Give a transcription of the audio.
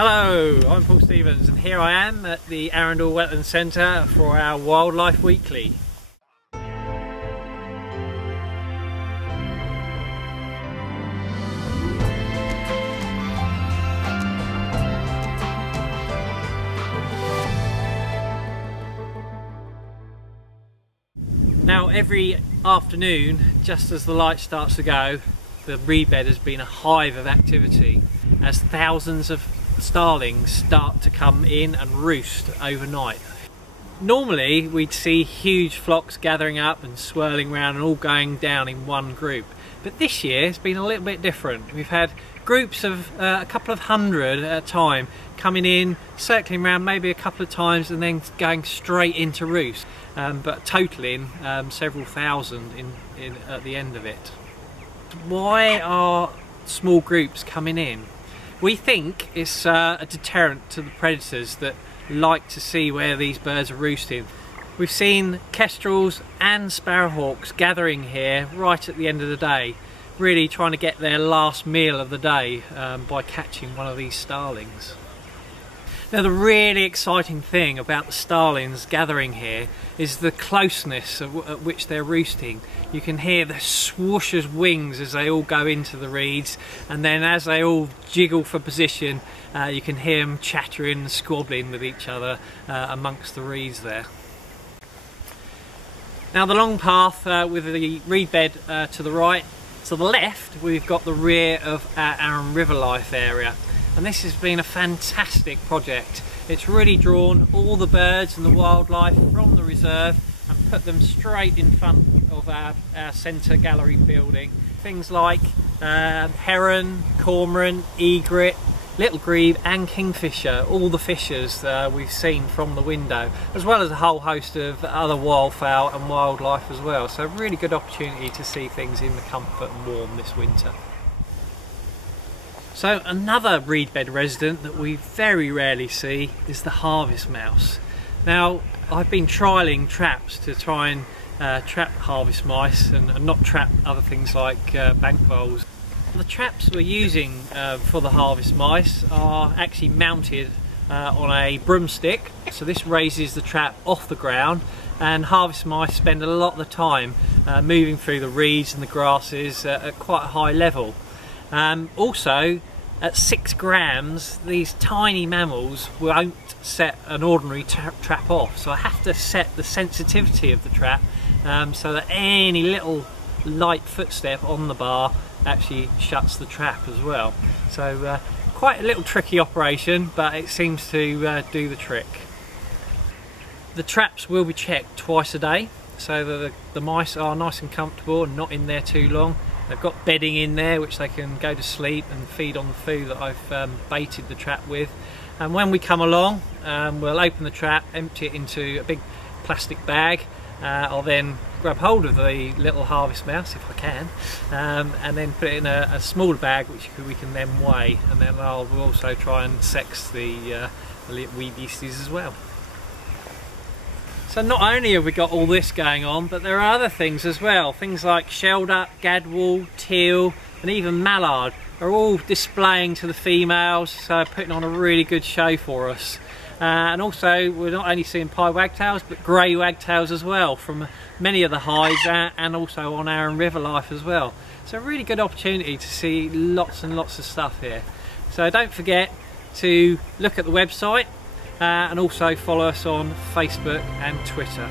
Hello, I'm Paul Stevens and here I am at the Arundel Wetland Centre for our Wildlife Weekly. Now every afternoon, just as the light starts to go, the reedbed has been a hive of activity as thousands of starlings start to come in and roost overnight. Normally we'd see huge flocks gathering up and swirling around and all going down in one group, but this year it's been a little bit different. We've had groups of a couple of hundred at a time coming in, circling around maybe a couple of times and then going straight into roost, but totaling several thousand at the end of it. Why are small groups coming in? We think it's a deterrent to the predators that like to see where these birds are roosting. We've seen kestrels and sparrowhawks gathering here right at the end of the day, really trying to get their last meal of the day by catching one of these starlings. Now the really exciting thing about the starlings gathering here is the closeness at which they're roosting. You can hear the swoosh of wings as they all go into the reeds, and then as they all jiggle for position you can hear them chattering and squabbling with each other amongst the reeds there. Now the long path with the reedbed to the right, to the left we've got the rear of our Arun River Life area. And this has been a fantastic project. It's really drawn all the birds and the wildlife from the reserve and put them straight in front of our centre gallery building. Things like heron, cormorant, egret, little grebe and kingfisher, all the fishers we've seen from the window, as well as a whole host of other wildfowl and wildlife as well. So a really good opportunity to see things in the comfort and warm this winter. So another reedbed resident that we very rarely see is the harvest mouse. Now I've been trialling traps to try and trap harvest mice and not trap other things like bank voles. The traps we're using for the harvest mice are actually mounted on a broomstick, so this raises the trap off the ground, and harvest mice spend a lot of the time moving through the reeds and the grasses at quite a high level. Also, at 6 grams, these tiny mammals won't set an ordinary trap off, so I have to set the sensitivity of the trap so that any little light footstep on the bar actually shuts the trap as well. So quite a little tricky operation, but it seems to do the trick. The traps will be checked twice a day so that the mice are nice and comfortable and not in there too long. They've got bedding in there which they can go to sleep and feed on the food that I've baited the trap with. And when we come along, we'll open the trap, empty it into a big plastic bag. I'll then grab hold of the little harvest mouse if I can, and then put it in a smaller bag which we can then weigh, and then I'll also try and sex the wee beasties as well. So not only have we got all this going on, but there are other things as well. Things like shelduck, gadwall, teal and even mallard are all displaying to the females, so putting on a really good show for us. And also we're not only seeing pied wagtails but grey wagtails as well from many of the hides, and also on Arun River Life as well. So a really good opportunity to see lots and lots of stuff here. So don't forget to look at the website and also follow us on Facebook and Twitter.